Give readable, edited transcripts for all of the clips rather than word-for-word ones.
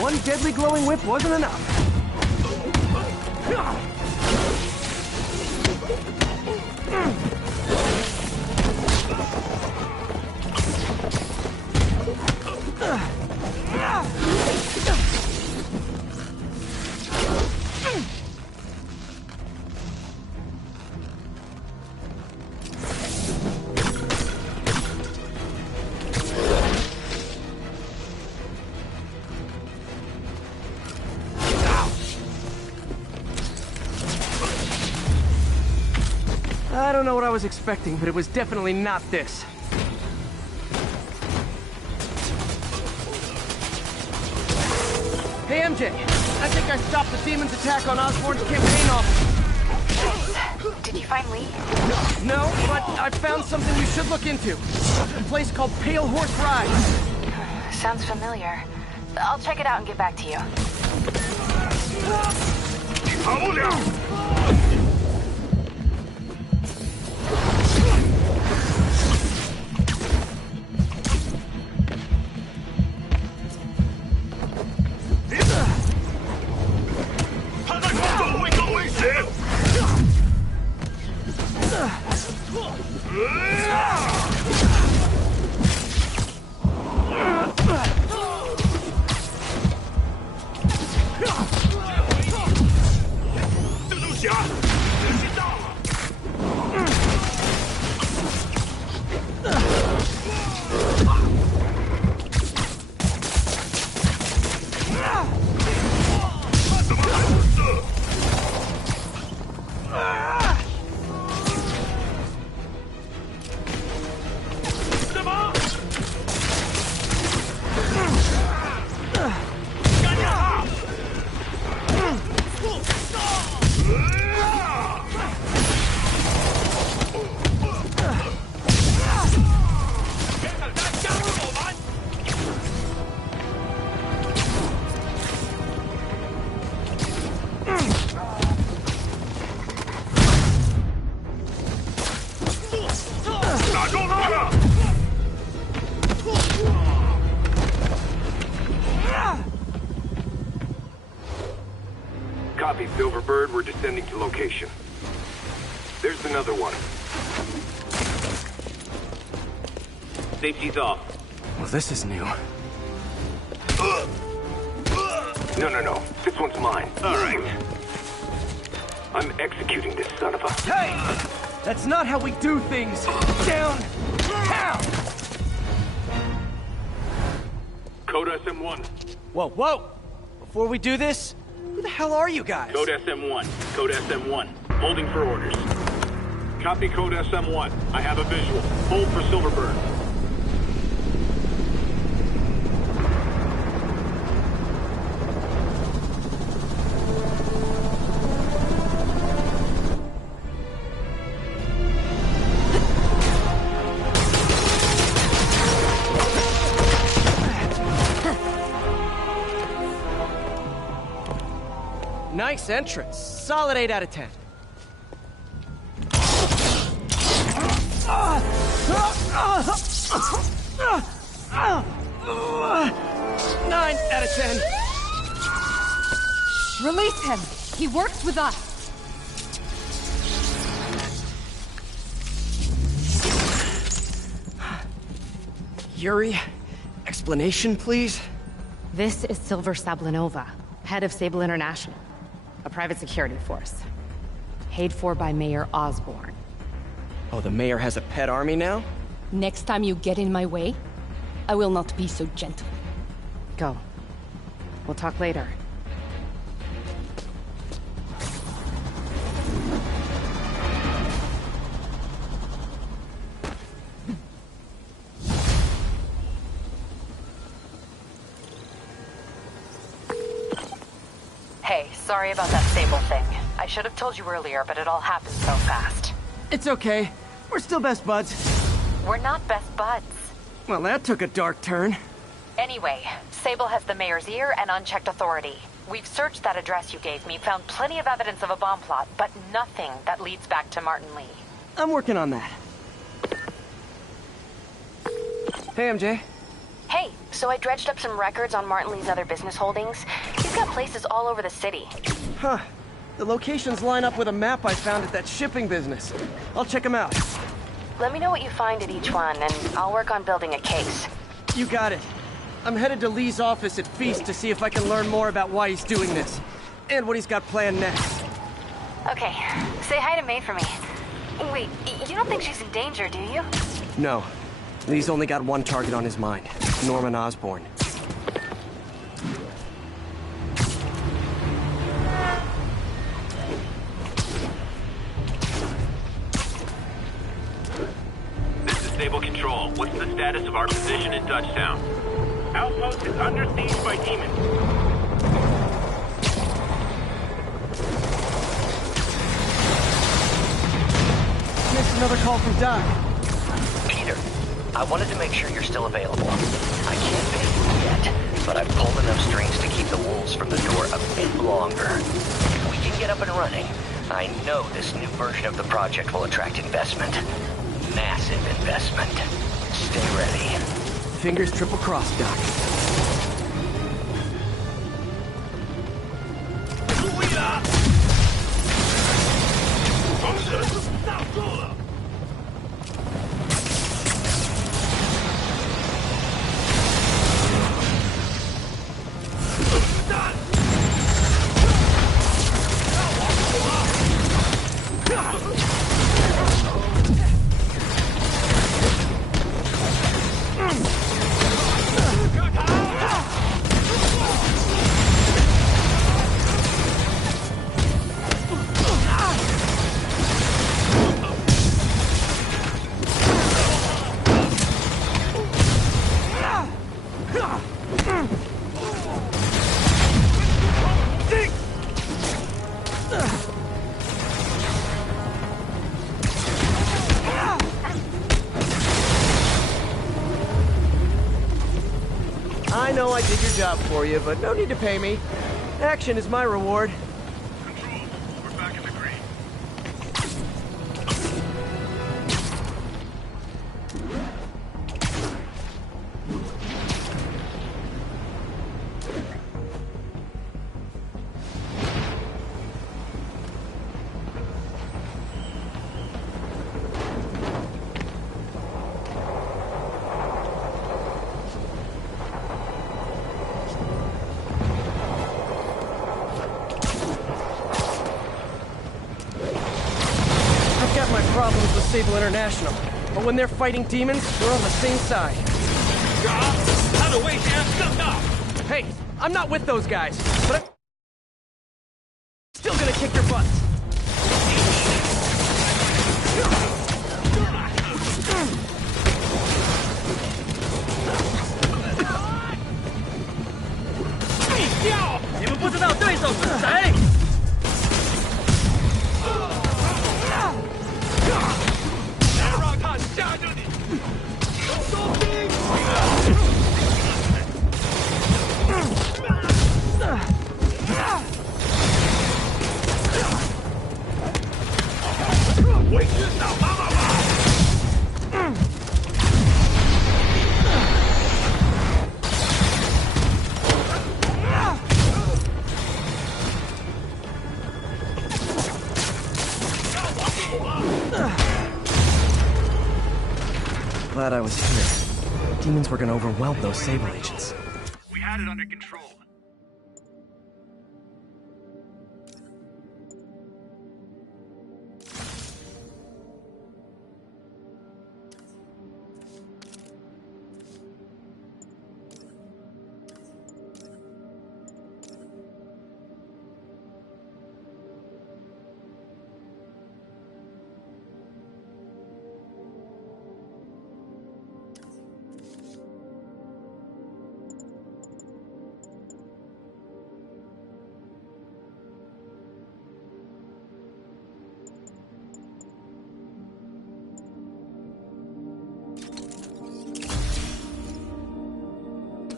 One deadly glowing whip wasn't enough. I don't know what I was expecting, but it was definitely not this. Hey, MJ. I think I stopped the demon's attack on Osborn's campaign office. Nice. Did you find Lee? No, but I found something you should look into. A place called Pale Horse Ride. Sounds familiar. I'll check it out and get back to you. Copy, Silverbird. We're descending to location. There's another one. Safety's off. Well, this is new. No. This one's mine. All right. I'm executing this son of a... Hey! That's not how we do things! Down! Down! Code SM1. Whoa! Before we do this, who the hell are you guys? Code SM1. Code SM1. Holding for orders. Copy Code SM1. I have a visual. Hold for Silverbird. Nice entrance. Solid 8 out of 10. 9 out of 10. Release him. He works with us. Yuri, explanation, please? This is Silver Sablinova, head of Sable International, a private security force. Paid for by Mayor Osborn. Oh, the mayor has a pet army now? Next time you get in my way, I will not be so gentle. Go. We'll talk later. Hey, sorry about that Sable thing. I should have told you earlier, but it all happened so fast. It's okay. We're still best buds. We're not best buds. Well, that took a dark turn. Anyway, Sable has the mayor's ear and unchecked authority. We've searched that address you gave me, found plenty of evidence of a bomb plot, but nothing that leads back to Martin Lee. I'm working on that. Hey, MJ. Hey, So I dredged up some records on Martin Lee's other business holdings. He's got places all over the city. Huh. The locations line up with a map I found at that shipping business. I'll check them out. Let me know what you find at each one, and I'll work on building a case. You got it. I'm headed to Lee's office at Feast to see if I can learn more about why he's doing this. And what he's got planned next. Okay. Say hi to May for me. Wait, you don't think she's in danger, do you? No. Lee's only got one target on his mind. Norman Osborn. This is Stable Control. What's the status of our position in Dutchtown? Outpost is under siege by demons. Missed another call from Doc. Peter, I wanted to make sure you're still available. I can't pay you yet, but I've pulled enough strings to keep the wolves from the door a bit longer. If we can get up and running, I know this new version of the project will attract investment. Massive investment. Stay ready. Fingers triple crossed, Doc. I know I did your job for you, but no need to pay me. Action is my reward. Control, we're back in the green. I've got my problems with Sable International, but when they're fighting demons, we're on the same side. Hey, I'm not with those guys, but I'm still gonna kick your butts. Glad I was here. Demons were gonna overwhelm those Sable agents. We had it under control.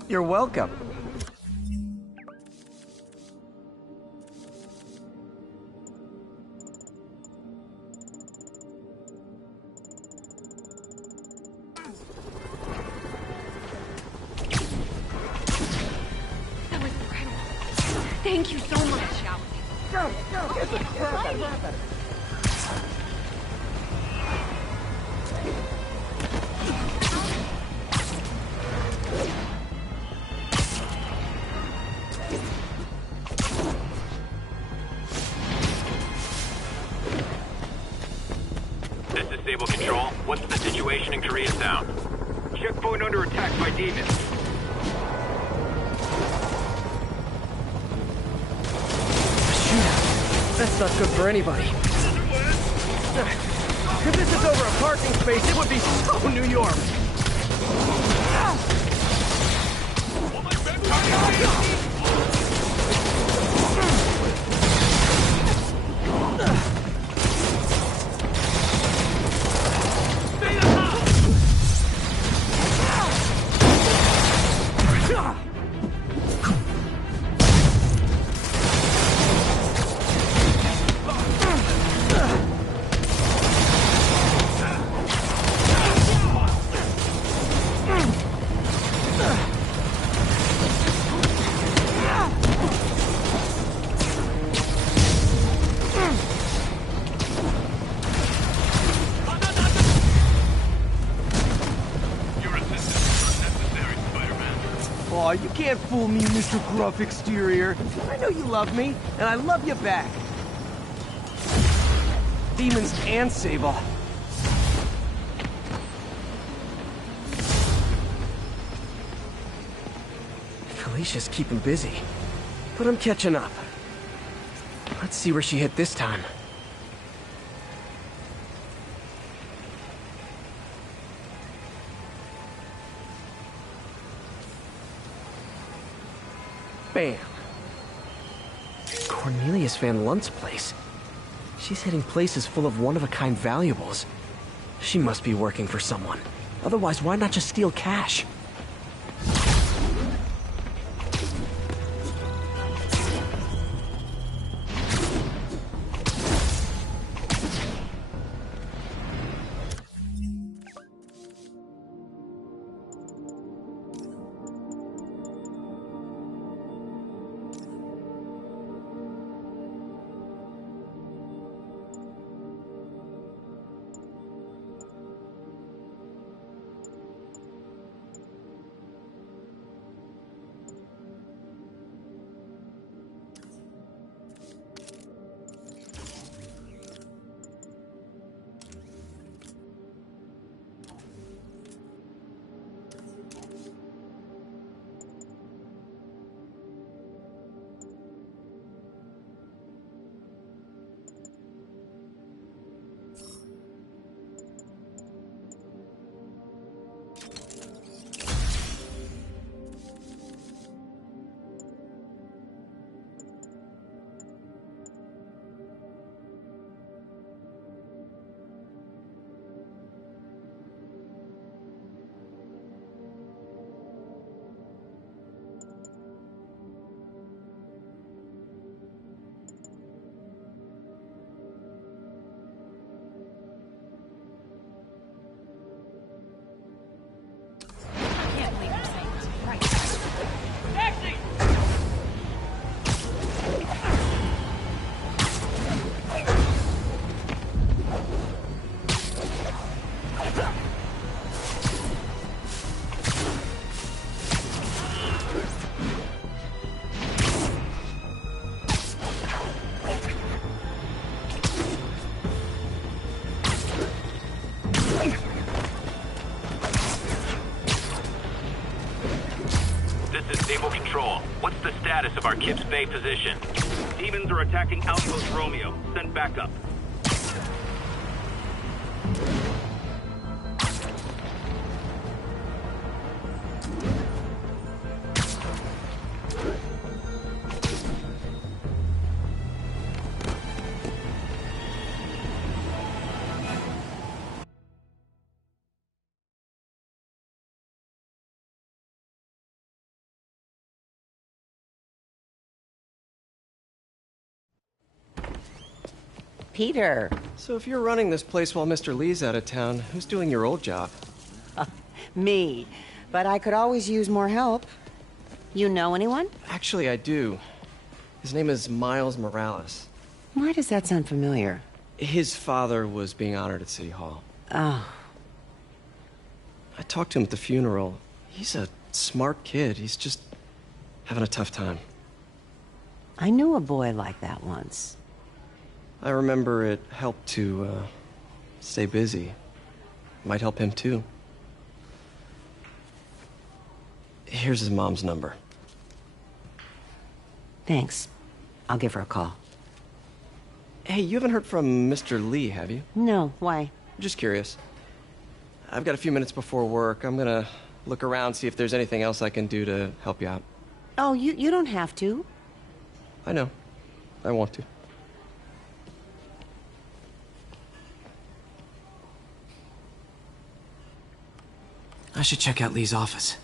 You're welcome. Thank you so much. This is Sable Control. What's the situation in Koreatown? Checkpoint under attack by demons. That's not good for anybody. If this is over a parking space, it would be so New York. Aw, you can't fool me, Mr. Gruff Exterior. I know you love me, and I love you back. Demons and Sable. Felicia's keeping busy, but I'm catching up. Let's see where she hit this time. Bam. Cornelius Van Lunt's place. She's hitting places full of one-of-a-kind valuables. She must be working for someone. Otherwise, why not just steal cash? Sable Control. What's the status of our Kips Bay position? Demons are attacking Outpost Romeo. Send backup. Peter. So if you're running this place while Mr. Lee's out of town, who's doing your old job? Me. But I could always use more help. You know anyone? Actually, I do. His name is Miles Morales. Why does that sound familiar? His father was being honored at City Hall. Oh, I talked to him at the funeral. He's a smart kid. He's just having a tough time. I knew a boy like that once. I remember it helped to, stay busy. Might help him, too. Here's his mom's number. Thanks. I'll give her a call. Hey, you haven't heard from Mr. Lee, have you? No, why? Just curious. I've got a few minutes before work. I'm gonna look around, see if there's anything else I can do to help you out. Oh, you don't have to. I know. I want to. I should check out Lee's office.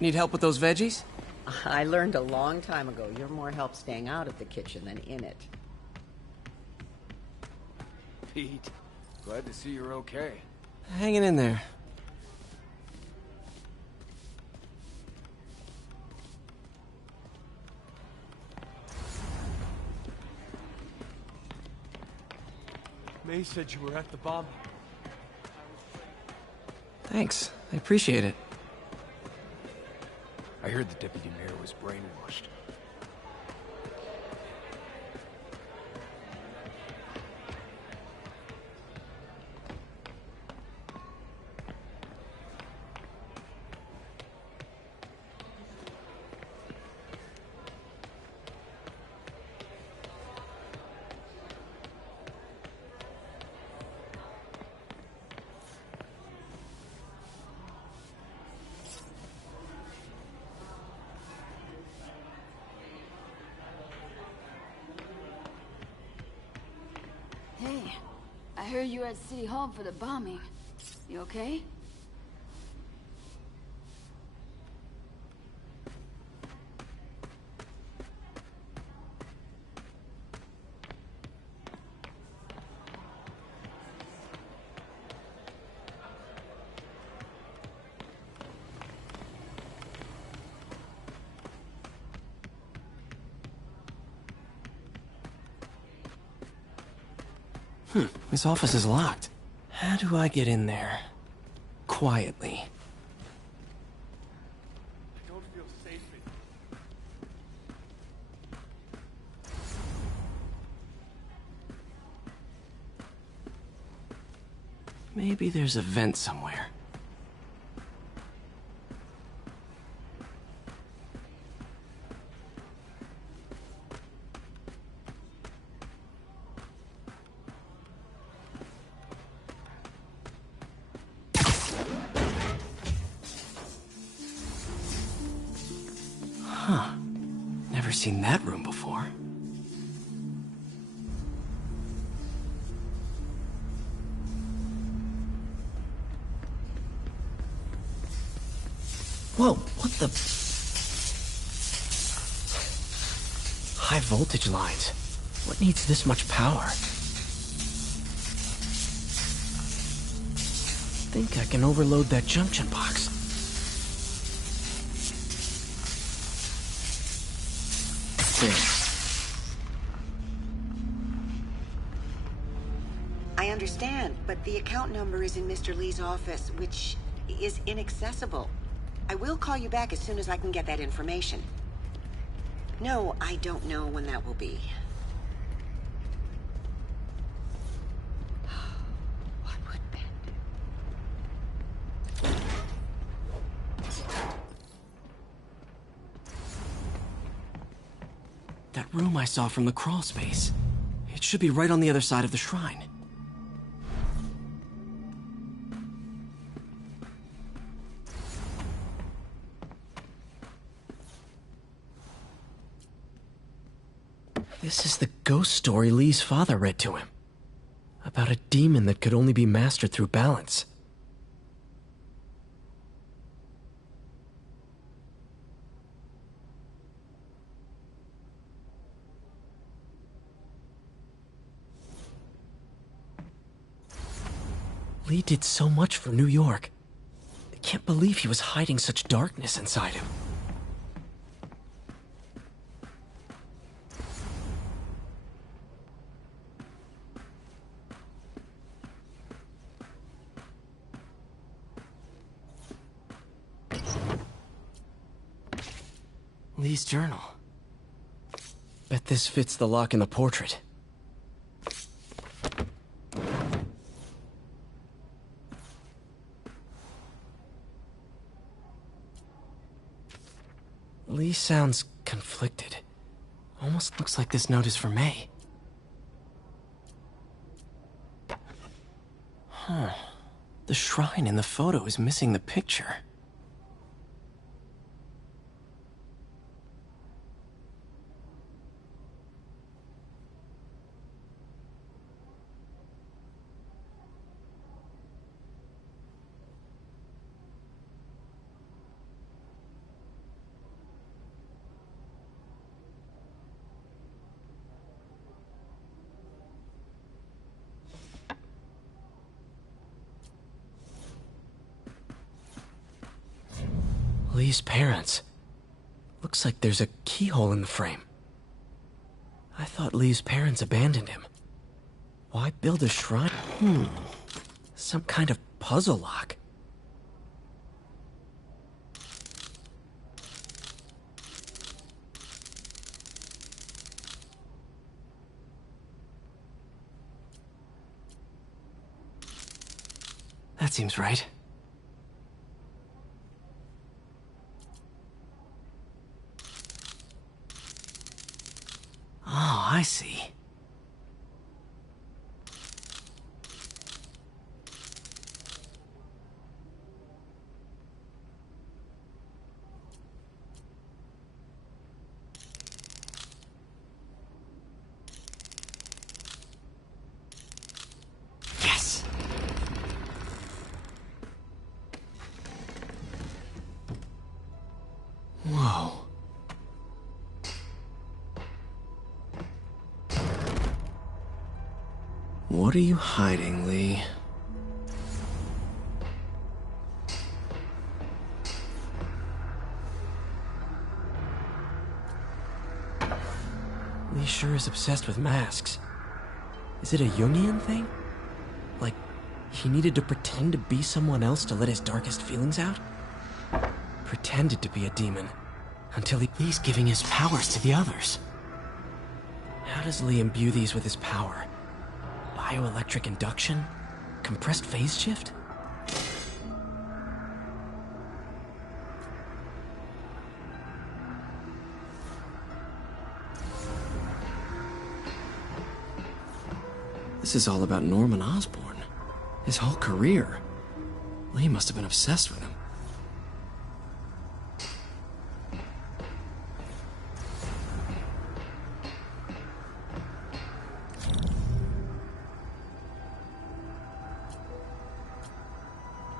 Need help with those veggies? I learned a long time ago you're more help staying out of the kitchen than in it. Pete, glad to see you're okay. Hanging in there. May said you were at the bomb. Thanks. I appreciate it. I heard the deputy mayor was brainwashed. Hey, I heard you were at City Hall for the bombing. You okay? His office is locked. How do I get in there? Quietly. I don't feel safe in Maybe there's a vent somewhere. Huh. Never seen that room before. Whoa, what the... High voltage lines. What needs this much power? Think I can overload that junction box. I understand, but the account number is in Mr. Lee's office, which is inaccessible. I will call you back as soon as I can get that information. No, I don't know when that will be. What would Ben do? That room I saw from the crawl space. It should be right on the other side of the shrine. This is the ghost story Lee's father read to him. About a demon that could only be mastered through balance. Lee did so much for New York. can't believe he was hiding such darkness inside him. Lee's journal. Bet this fits the lock in the portrait. Lee sounds conflicted. Almost looks like this note is for May. Huh. The shrine in the photo is missing the picture. Lee's parents. Looks like there's a keyhole in the frame. I thought Lee's parents abandoned him. Why build a shrine? Some kind of puzzle lock. That seems right. Oh, I see. Yes! Whoa. What are you hiding, Lee? Lee sure is obsessed with masks. Is it a Jungian thing? Like, he needed to pretend to be someone else to let his darkest feelings out? Pretended to be a demon, until he's giving his powers to the others. How does Lee imbue these with his power? Bioelectric induction? Compressed phase shift? This is all about Norman Osborn. His whole career. Lee must have been obsessed with him.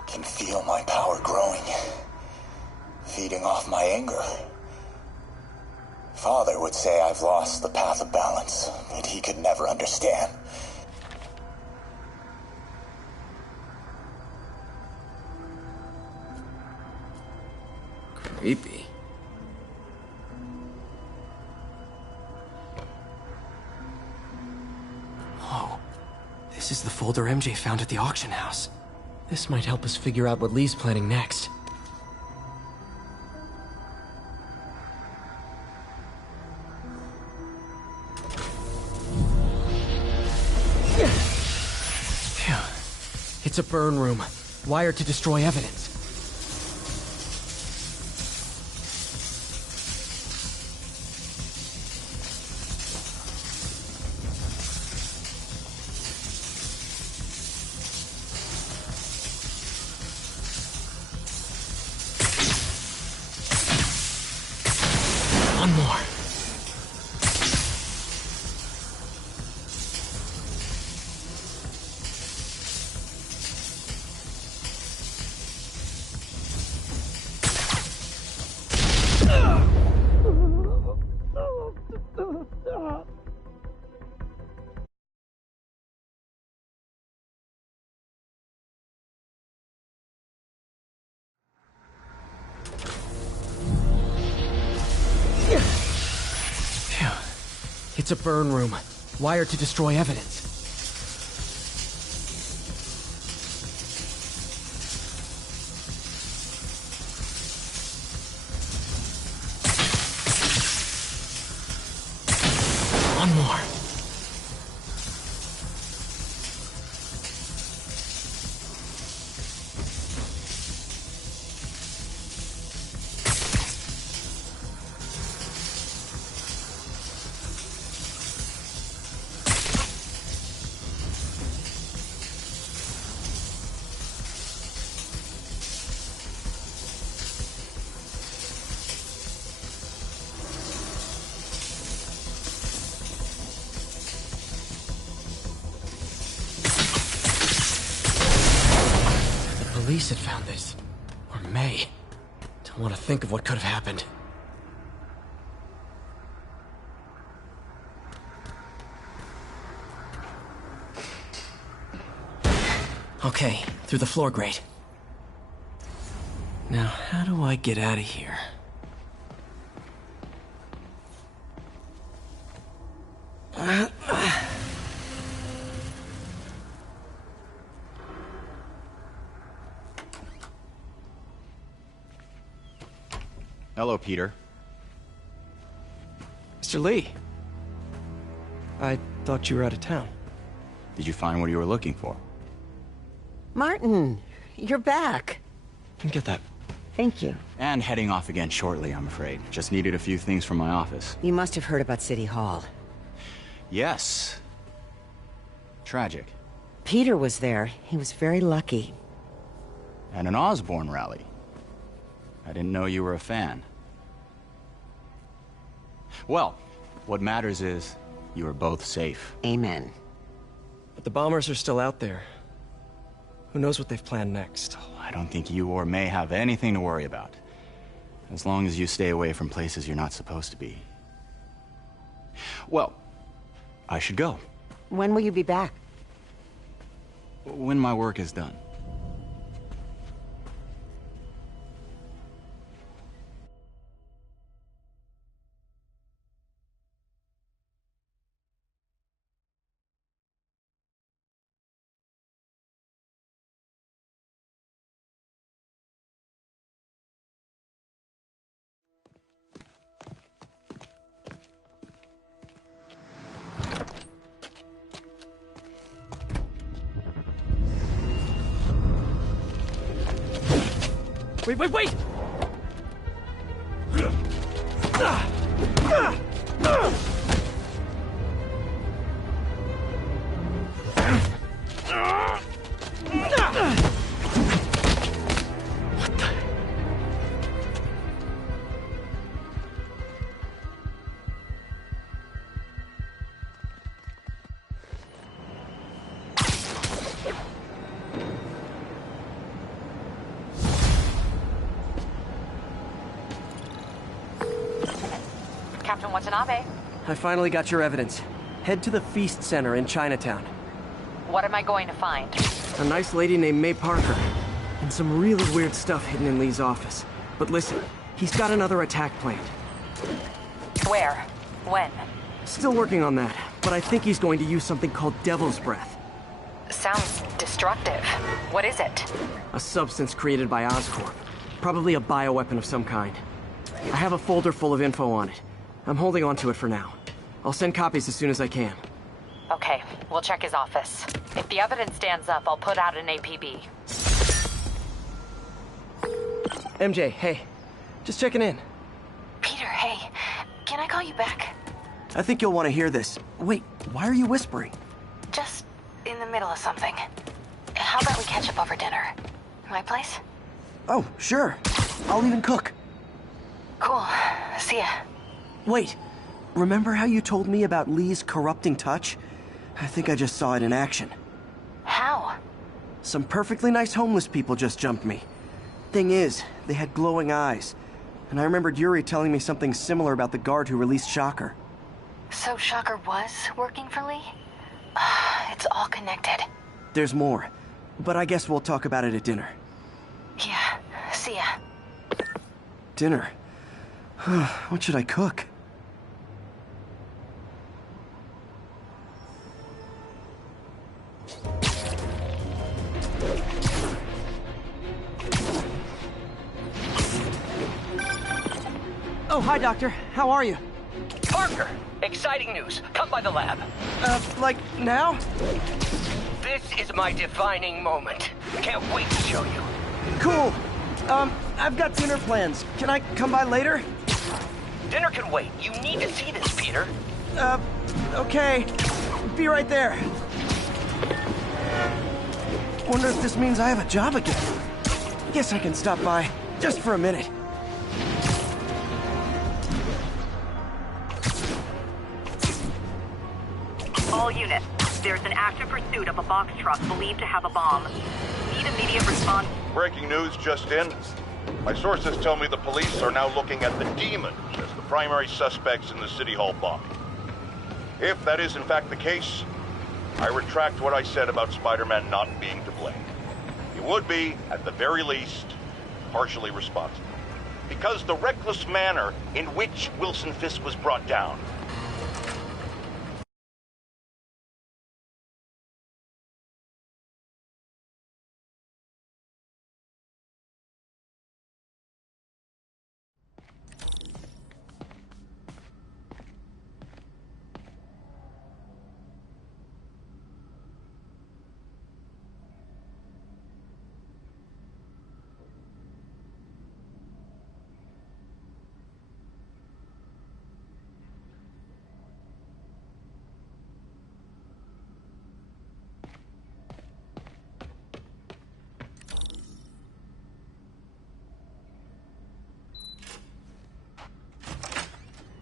Can feel my power growing, feeding off my anger. Father would say I've lost the path of balance, but he could never understand. Creepy. Whoa. This is the folder MJ found at the auction house. This might help us figure out what Lee's planning next. Phew. It's a burn room, wired to destroy evidence. One more. It's a burn room, wired to destroy evidence. One more. Police had found this. Or May. Don't want to think of what could have happened. Okay, through the floor grate. Now, how do I get out of here? Hello, Peter. Mr. Lee. I thought you were out of town. Did you find what you were looking for? Martin, you're back. Get that. Thank you. And heading off again shortly, I'm afraid. Just needed a few things from my office. You must have heard about City Hall. Yes. Tragic. Peter was there. He was very lucky. And an Osborn rally. I didn't know you were a fan. Well, what matters is you are both safe. Amen. But the bombers are still out there. Who knows what they've planned next? I don't think you or May have anything to worry about. As long as you stay away from places you're not supposed to be. Well, I should go. When will you be back? When my work is done. Wait! What the? Captain Watanabe, I finally got your evidence. Head to the Feast Center in Chinatown. what am I going to find? A nice lady named May Parker. And some really weird stuff hidden in Lee's office. But listen, he's got another attack planned. Where? When? Still working on that, but I think he's going to use something called Devil's Breath. Sounds destructive. What is it? A substance created by Oscorp. Probably a bioweapon of some kind. I have a folder full of info on it. I'm holding on to it for now. I'll send copies as soon as I can. Okay, we'll check his office. If the evidence stands up, I'll put out an APB. MJ, hey. Just checking in. Peter, hey. Can I call you back? I think you'll want to hear this. Wait, why are you whispering? Just in the middle of something. How about we catch up over dinner? My place? Oh, sure. I'll even cook. Cool. See ya. Wait, remember how you told me about Lee's corrupting touch? I think I just saw it in action. How? Some perfectly nice homeless people just jumped me. Thing is, they had glowing eyes. And I remembered Yuri telling me something similar about the guard who released Shocker. So Shocker was working for Lee? It's all connected. There's more, but I guess we'll talk about it at dinner. Yeah, see ya. Dinner? What should I cook? Oh, hi, Doctor. How are you? Parker, exciting news. Come by the lab. Like, now? This is my defining moment. Can't wait to show you. Cool. I've got dinner plans. Can I come by later? Dinner can wait. You need to see this, Peter. Okay. Be right there. Wonder if this means I have a job again. Guess I can stop by, just for a minute. All units, there's an active pursuit of a box truck believed to have a bomb. Need immediate response. Breaking news just in. My sources tell me the police are now looking at the Demons as the primary suspects in the City Hall bombing. If that is in fact the case, I retract what I said about Spider-Man not being to blame. He would be, at the very least, partially responsible. Because the reckless manner in which Wilson Fisk was brought down.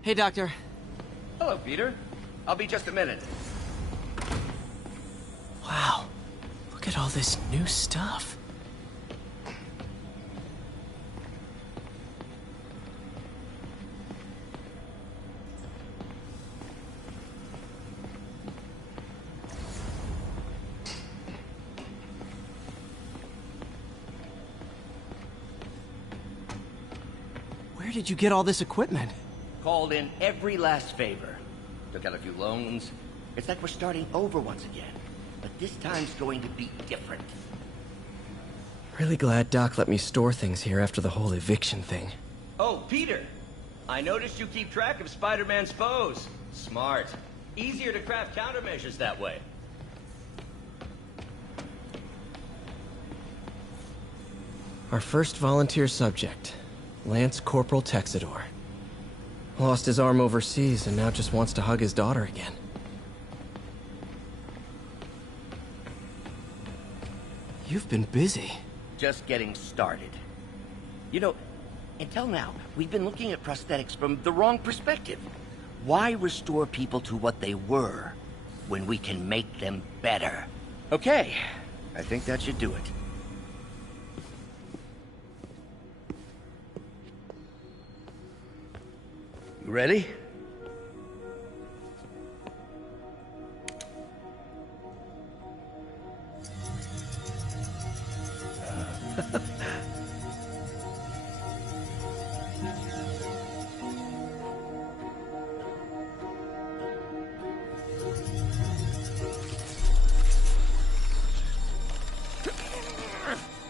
Hey, Doctor. Hello, Peter. I'll be just a minute. Wow. Look at all this new stuff. Where did you get all this equipment? Called in every last favor. Took out a few loans. It's like we're starting over once again. But this time's going to be different. Really glad Doc let me store things here after the whole eviction thing. Oh, Peter! I noticed you keep track of Spider-Man's foes. Smart. Easier to craft countermeasures that way. Our first volunteer subject, Lance Corporal Texidor. Lost his arm overseas and now just wants to hug his daughter again. You've been busy. Just getting started. You know, until now, we've been looking at prosthetics from the wrong perspective. Why restore people to what they were when we can make them better? Okay, I think that should do it. You ready?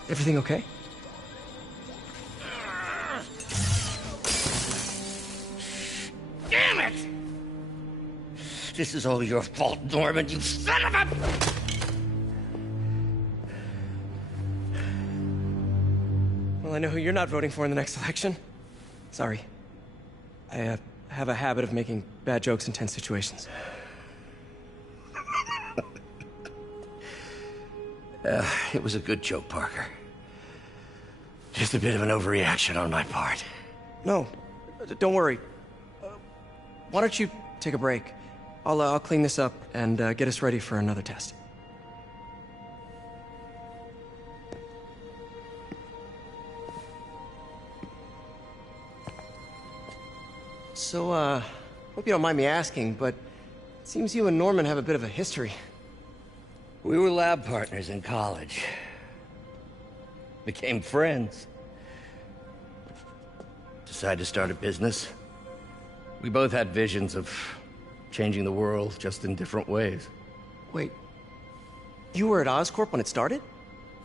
Everything okay? Damn it! This is all your fault, Norman, you son of a... Well, I know who you're not voting for in the next election. Sorry. I have a habit of making bad jokes in tense situations. It was a good joke, Parker. Just a bit of an overreaction on my part. No, don't worry. Why don't you take a break? I'll clean this up and get us ready for another test. So, hope you don't mind me asking, but it seems you and Norman have a bit of a history. We were lab partners in college. Became friends. Decided to start a business. We both had visions of changing the world, just in different ways. Wait, You were at Oscorp when it started?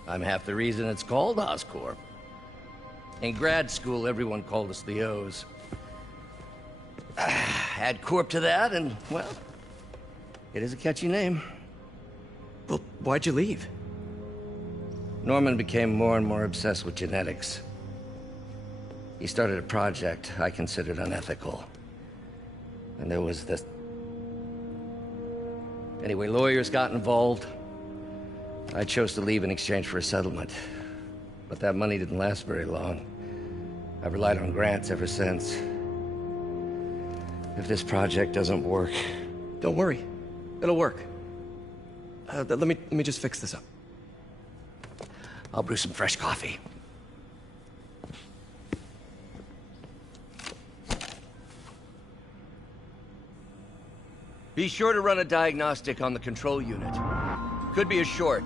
I'm half the reason it's called Oscorp. In grad school, everyone called us the O's. Add Corp to that, and, well, it is a catchy name. Well, why'd you leave? Norman became more and more obsessed with genetics. He started a project I considered unethical. And there was this... Anyway, lawyers got involved. I chose to leave in exchange for a settlement. But that money didn't last very long. I've relied on grants ever since. If this project doesn't work... Don't worry. It'll work. Let me just fix this up. I'll brew some fresh coffee. Be sure to run a diagnostic on the control unit. Could be a short.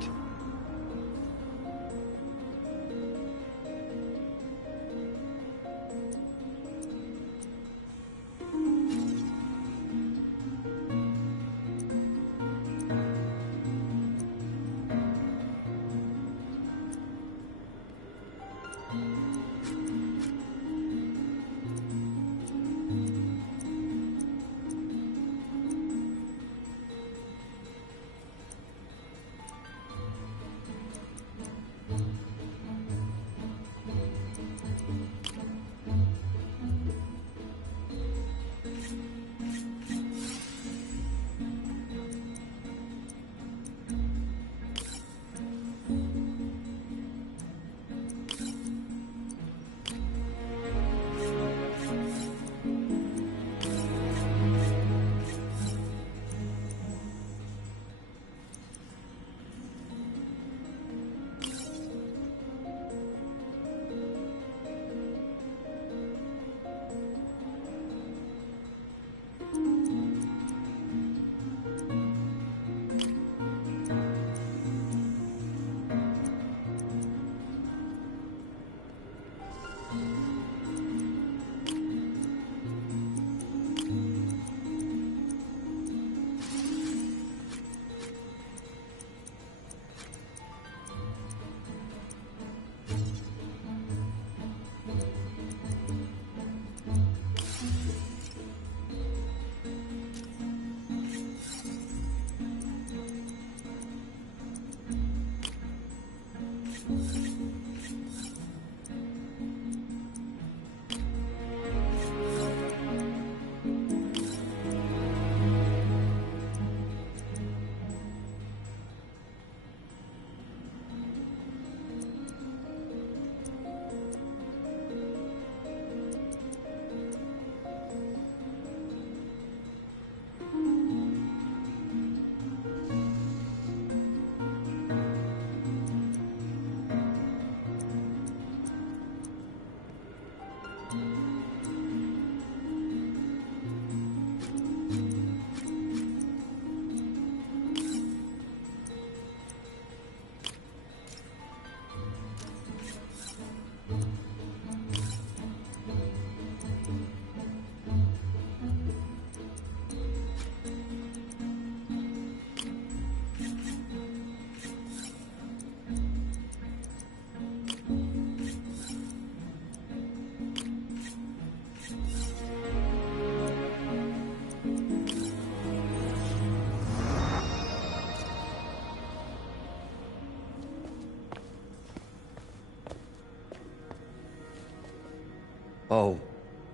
Oh,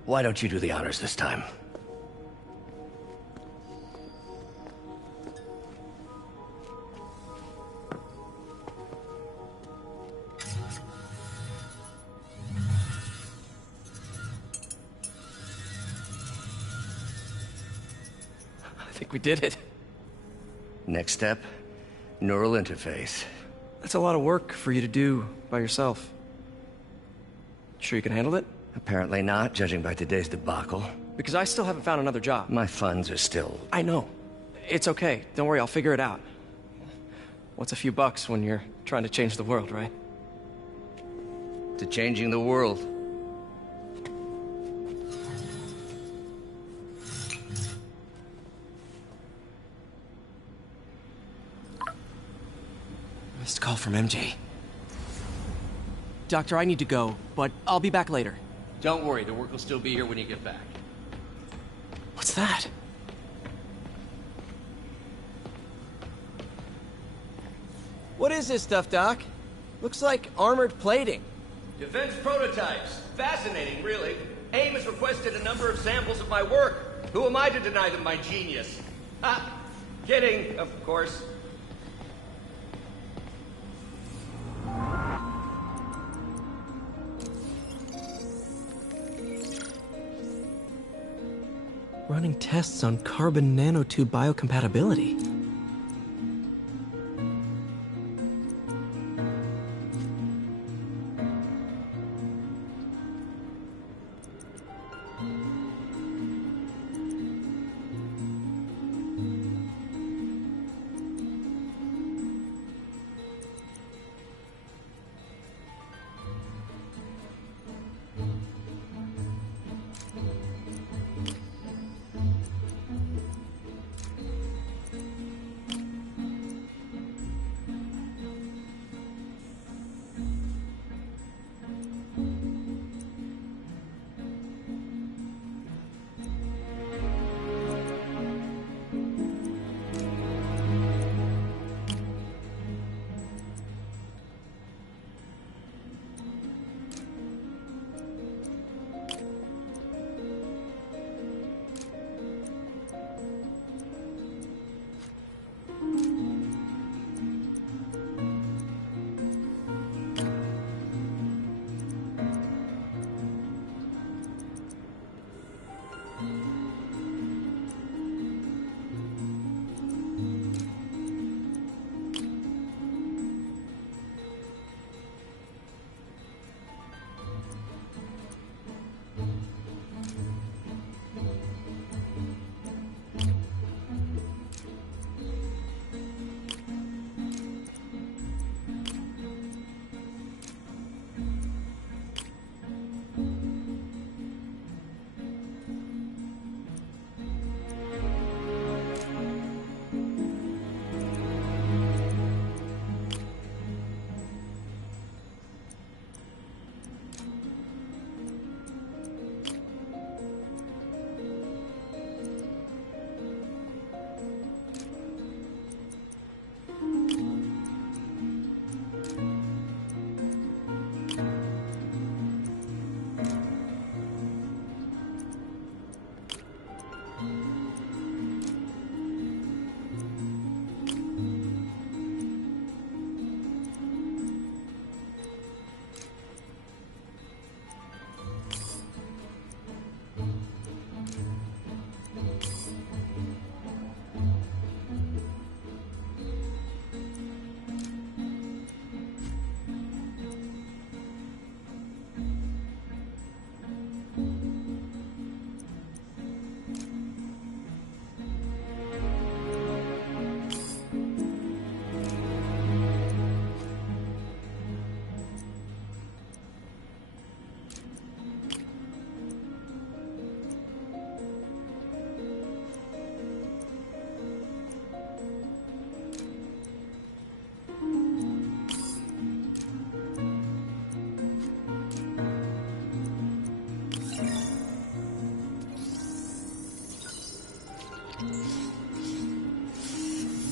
why don't you do the honors this time? I think we did it. Next step, neural interface. That's a lot of work for you to do by yourself. Sure you can handle it? Apparently not, judging by today's debacle. Because I still haven't found another job. My funds are still... I know. It's okay. Don't worry, I'll figure it out. What's a few bucks when you're trying to change the world, right? To changing the world. Missed call from MJ. Doctor, I need to go, but I'll be back later. Don't worry, the work will still be here when you get back. What's that? What is this stuff, Doc? Looks like armored plating. Defense prototypes. Fascinating, really. AIM has requested a number of samples of my work. Who am I to deny them my genius? Ah, kidding, of course. Running tests on carbon nanotube biocompatibility.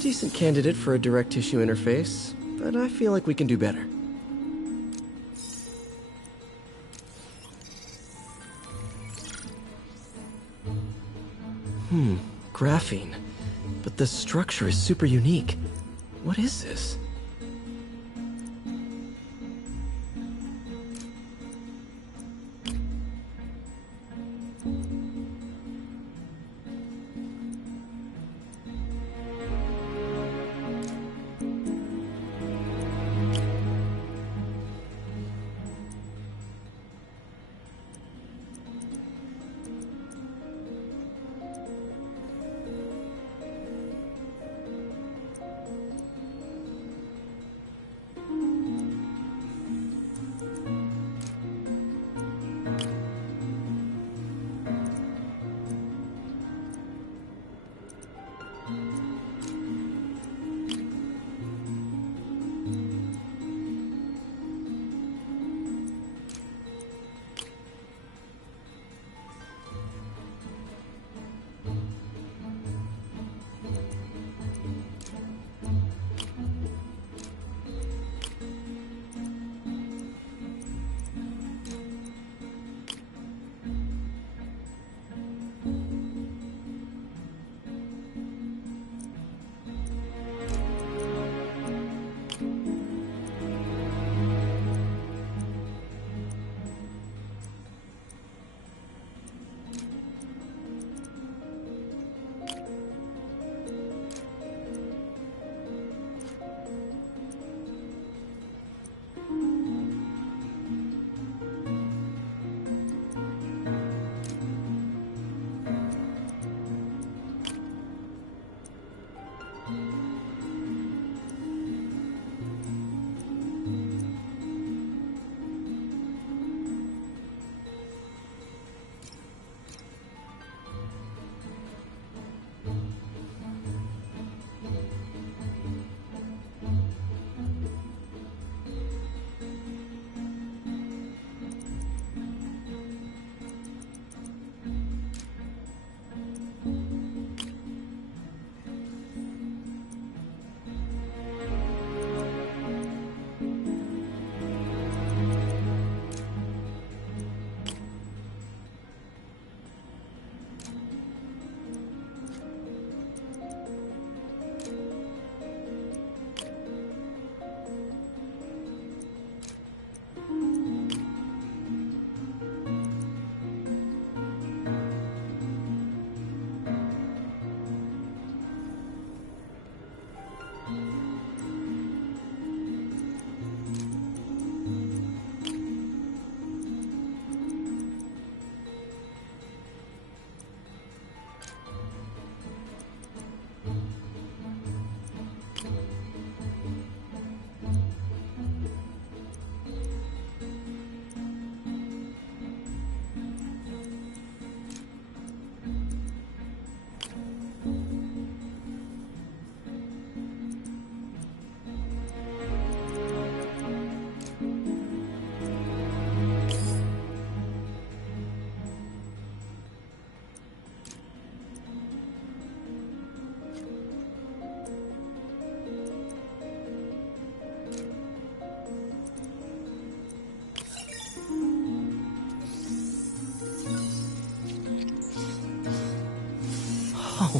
Decent candidate for a direct tissue interface, but I feel like we can do better. Graphene. But the structure is super unique. What is this?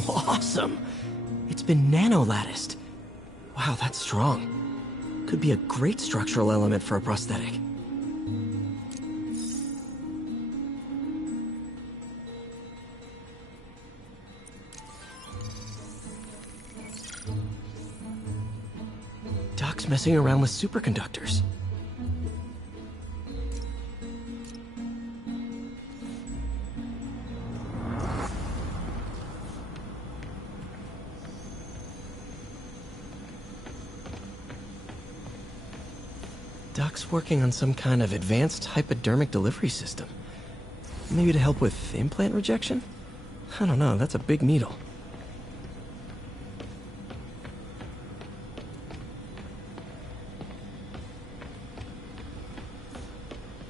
awesome! It's been nano-latticed. Wow, that's strong. Could be a great structural element for a prosthetic. Doc's messing around with superconductors. Doc's working on some kind of advanced hypodermic delivery system. Maybe to help with implant rejection? I don't know, that's a big needle.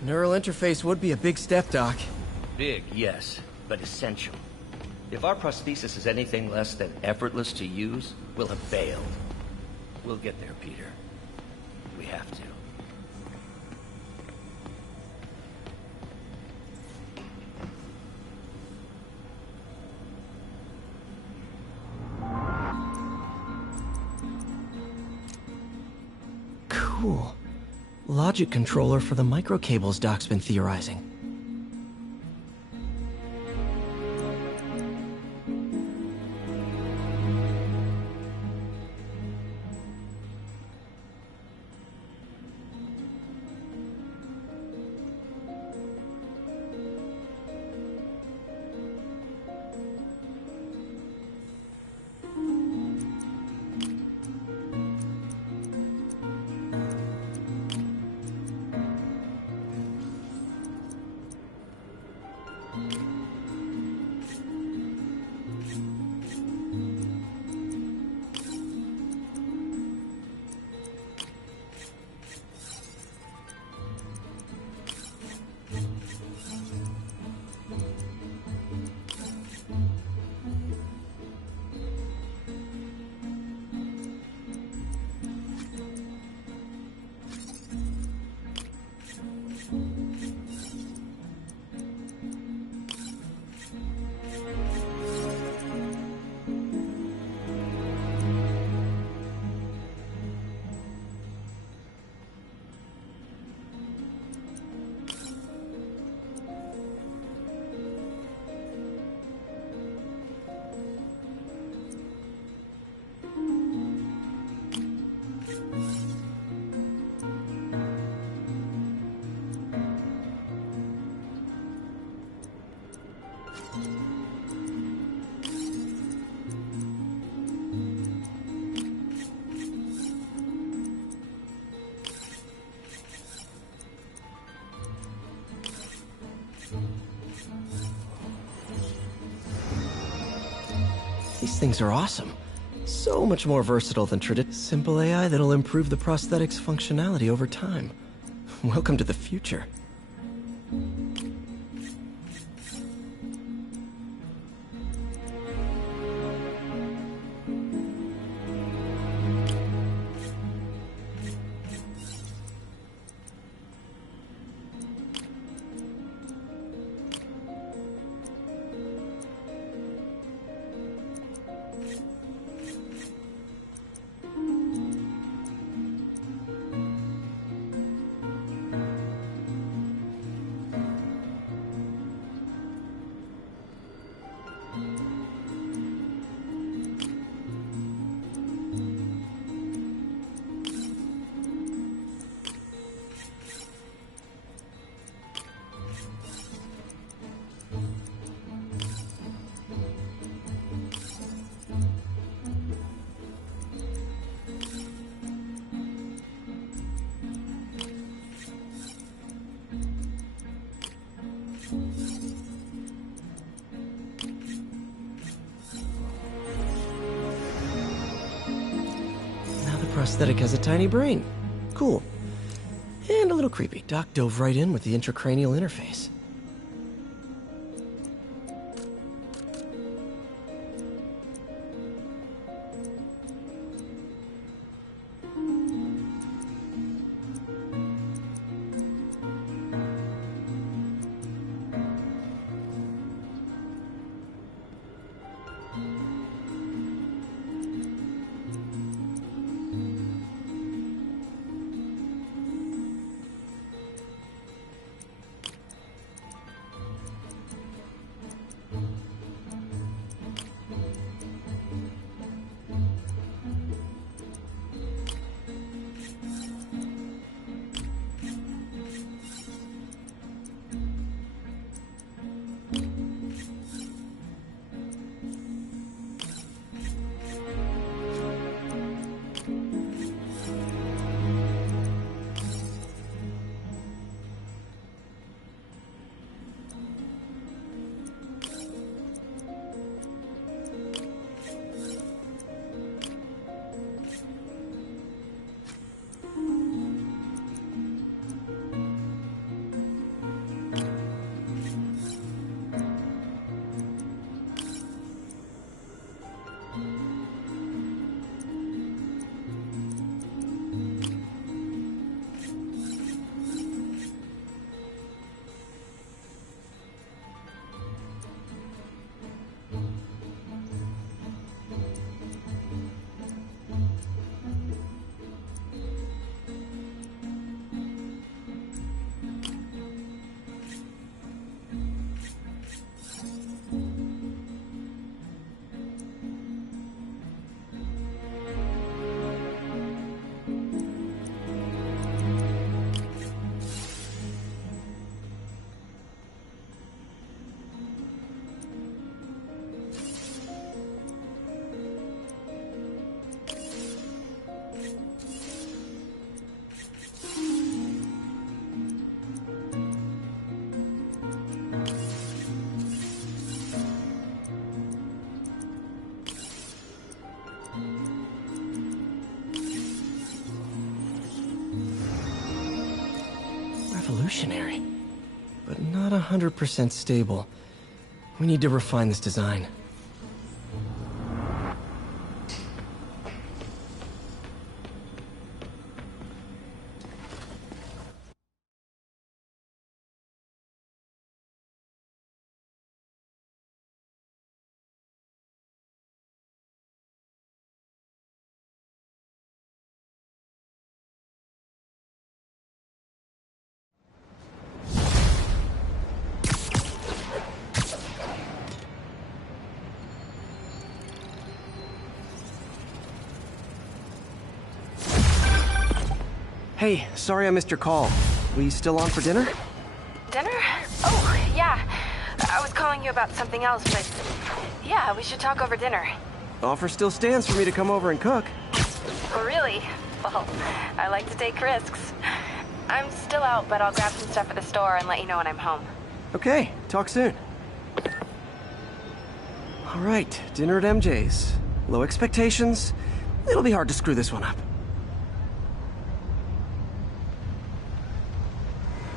Neural interface would be a big step, Doc. Big, yes, but essential. If our prosthesis is anything less than effortless to use, we'll have failed. We'll get there, Peter. We have to. Cool. Logic controller for the microcables Doc's been theorizing. These things are awesome. So much more versatile than traditional simple AI that'll improve the prosthetic's functionality over time. Welcome to the future. Prosthetic has a tiny brain. Cool. And a little creepy. Doc dove right in with the intracranial interface. revolutionary, but not 100% stable. We need to refine this design. Hey, sorry I missed your call. We still on for dinner? Dinner? Oh, yeah. I was calling you about something else, but yeah, we should talk over dinner. Offer still stands for me to come over and cook. Oh, really? Well, I like to take risks. I'm still out, but I'll grab some stuff at the store and let you know when I'm home. Okay, talk soon. All right, dinner at MJ's. Low expectations. It'll be hard to screw this one up.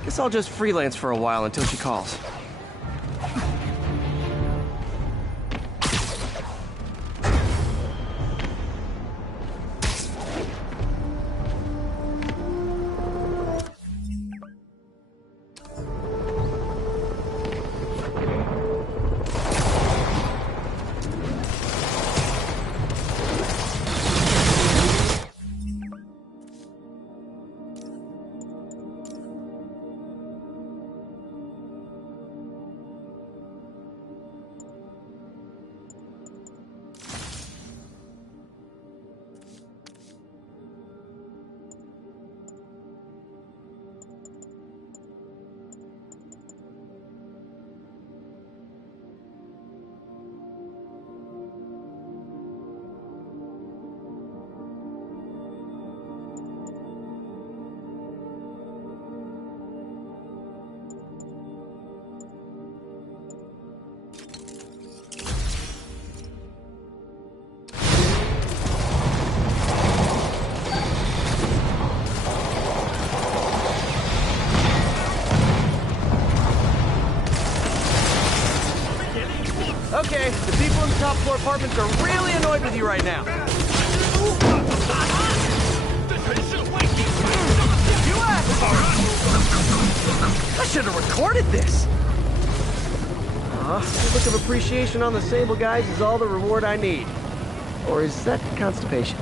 Guess I'll just freelance for a while until she calls. Okay, the people in the top floor apartments are really annoyed with you right now. I should have recorded this! A look of appreciation on the Sable guys is all the reward I need. Or is that constipation?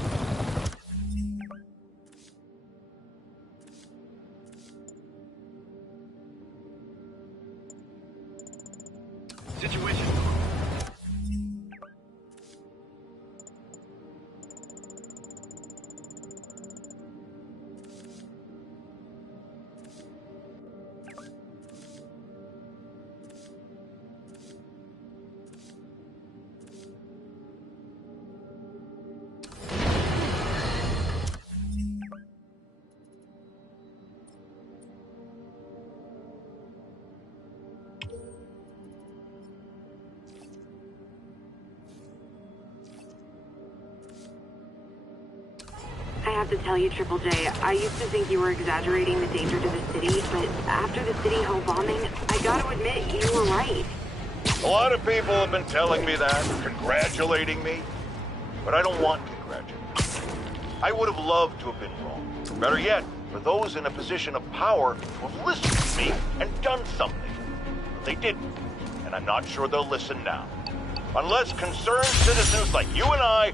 Situation. I have to tell you, Triple J, I used to think you were exaggerating the danger to the city, but after the City Hall bombing, I gotta admit, you were right. A lot of people have been telling me that, congratulating me, but I don't want congratulations. I would have loved to have been wrong. Better yet, for those in a position of power who have listened to me and done something. They didn't, and I'm not sure they'll listen now. Unless concerned citizens like you and I...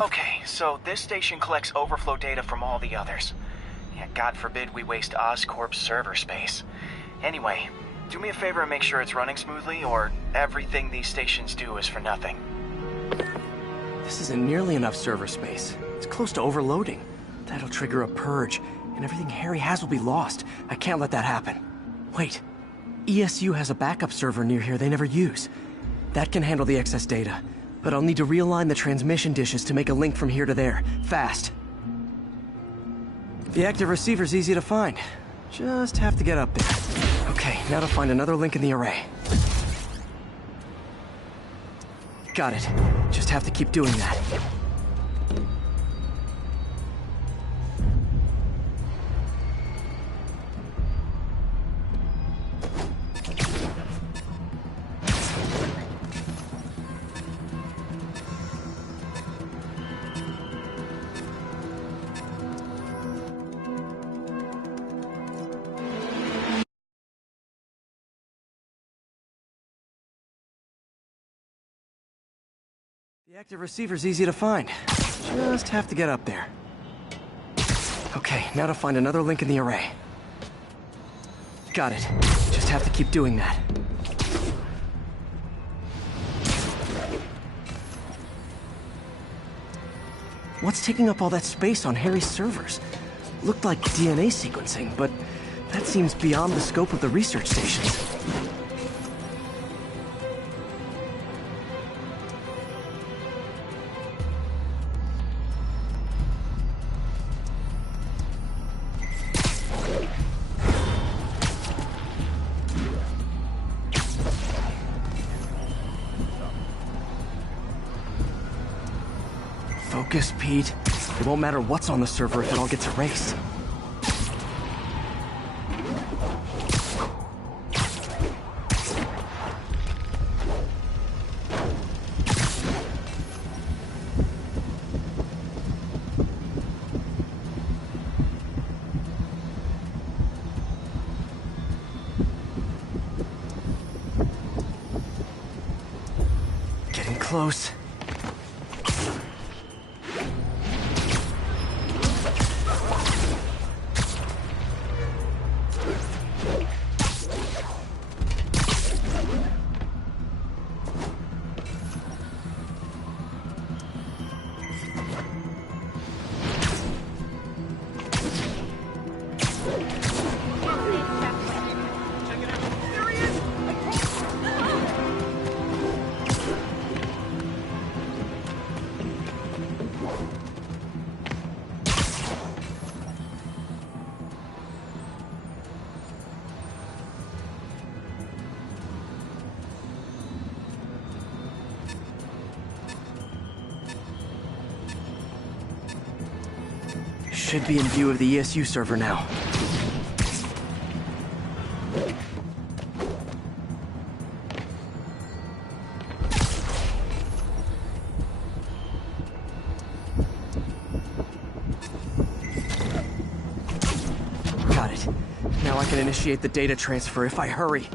Okay, so this station collects overflow data from all the others. Yeah, God forbid we waste Oscorp's server space. Anyway, do me a favor and make sure it's running smoothly, or everything these stations do is for nothing. This isn't nearly enough server space. It's close to overloading. That'll trigger a purge, and everything Harry has will be lost. I can't let that happen. Wait. ESU has a backup server near here they never use. That can handle the excess data. But I'll need to realign the transmission dishes to make a link from here to there, fast. The active receiver's easy to find. Just have to get up there. Okay, now to find another link in the array. Got it. Just have to keep doing that. The active receiver's easy to find. Just have to get up there. Okay, now to find another link in the array. Got it. Just have to keep doing that. What's taking up all that space on Harry's servers? Looked like DNA sequencing, but that seems beyond the scope of the research stations. Focus, Pete. It won't matter what's on the server if it all gets erased. Getting close. Should be in view of the ESU server now. Got it. Now I can initiate the data transfer if I hurry.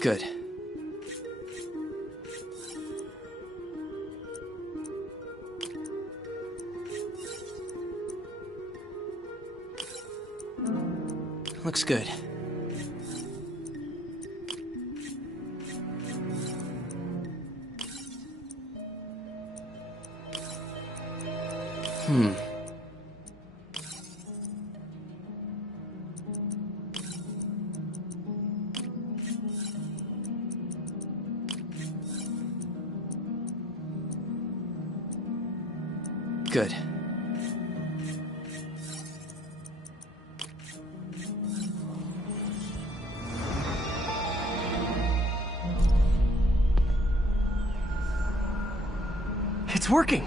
Good. Looks good. Good. It's working!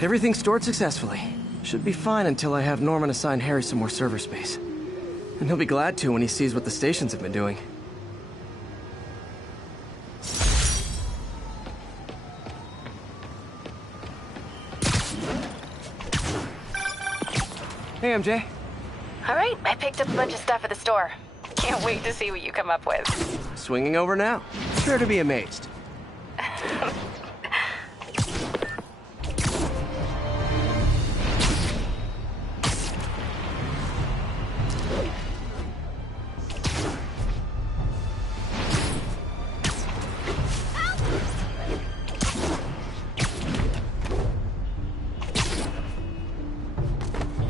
Everything's stored successfully. Should be fine until I have Norman assign Harry some more server space. And he'll be glad to when he sees what the stations have been doing. Hey, MJ. All right, I picked up a bunch of stuff at the store. Can't wait to see what you come up with. Swinging over now. Sure to be amazed.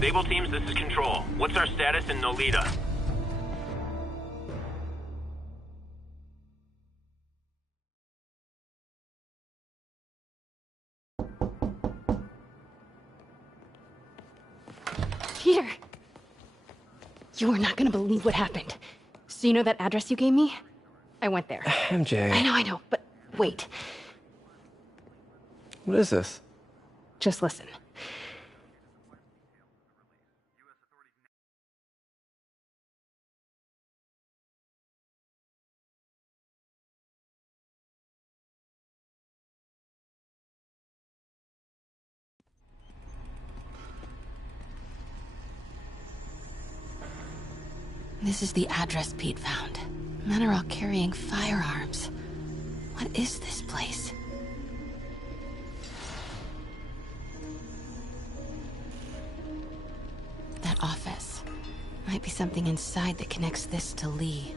Sable teams, this is Control. What's our status in Nolita? Peter! You are not gonna believe what happened. So you know that address you gave me? I went there. MJ. I know, but wait. What is this? Just listen. This is the address Pete found. Men are all carrying firearms. What is this place? That office. Might be something inside that connects this to Lee.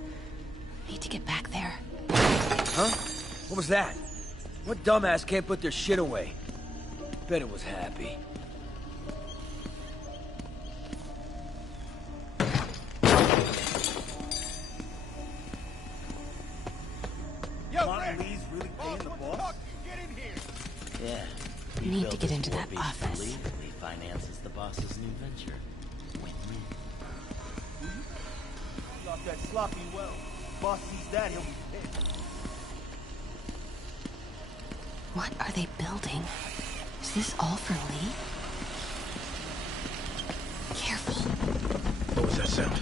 Need to get back there. Huh? What was that? What dumbass can't put their shit away? Bet it was Happy. Lee's really paying the boss? Get in here! Yeah. We need to get into that office. Lee finances the boss's new venture. Win-win. Drop that sloppy well. Boss sees that, he'll be pissed. What are they building? Is this all for Lee? Careful. What was that sound?